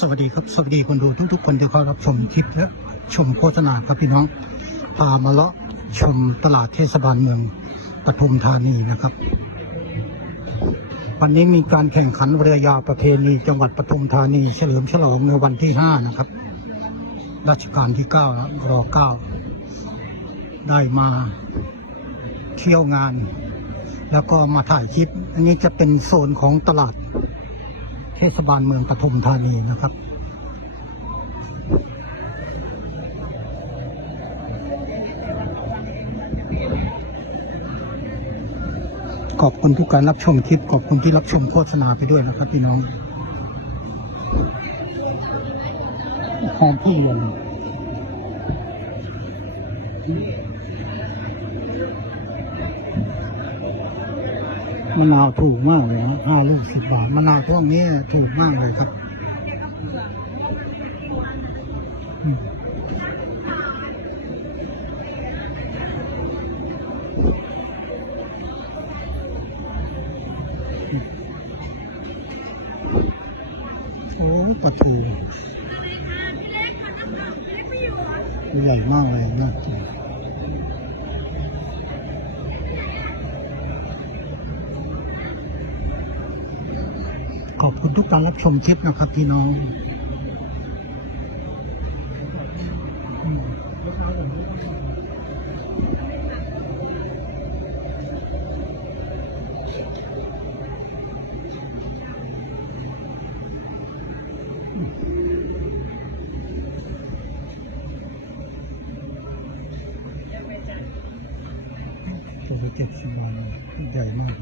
สวัสดีครับ สวัสดีคนดูทุก ๆ คนที่เข้ารับชมคลิปและชมโฆษณาครับพี่น้องพามาเลาะชมตลาดเทศบาลเมืองปทุมธานีนะครับ วันนี้มีการแข่งขันเรือยาวประเพณีจังหวัดปทุมธานี เฉลิมฉลองในวันที่5นะครับรัชกาลที่9แล้วรอ9ได้มาเที่ยวงาน แล้วก็มาถ่ายคลิป อันนี้จะเป็นโซนของตลาด เทศบาลเมืองปทุมธานีนะครับ ขอบคุณทุกการรับชมคลิป ขอบคุณที่รับชมโฆษณาไปด้วยนะครับพี่น้องหอมพึ่งลง มะนาวถูกมากเลยนะห้าลูกสิบบาท มะนาวพวกนี้ถูกมากเลยครับโอ้ปลาทูใหญ่มากเลยนะข อบคุณทุกการรับชมคลิปนะครับพี่น้องตัวเจ็ดสิบบาทใหญ่มาก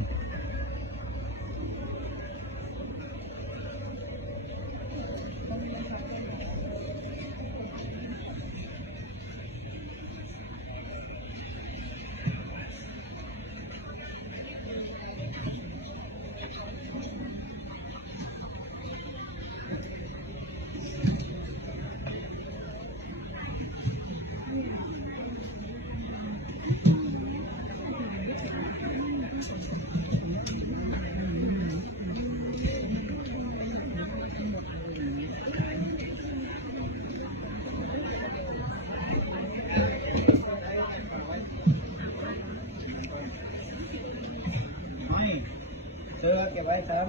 ธอเก็บไว้ซ้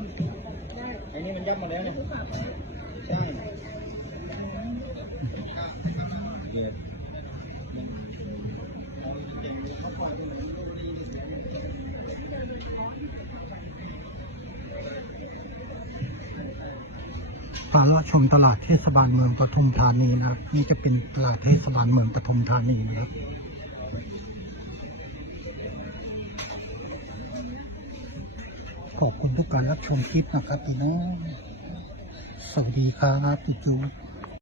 ำไอ้นี่มันยับหมดแล้วเนี่ยใช่เก็บพาเลาะชมตลาดเทศบาลเมืองปทุมธานีนะนี่จะเป็นตลาดเทศบาลเมืองปทุมธานีนะครับ ขอบคุณทุกการรับชมคลิปนะครับพี่น้อง สวัสดีครับพี่จู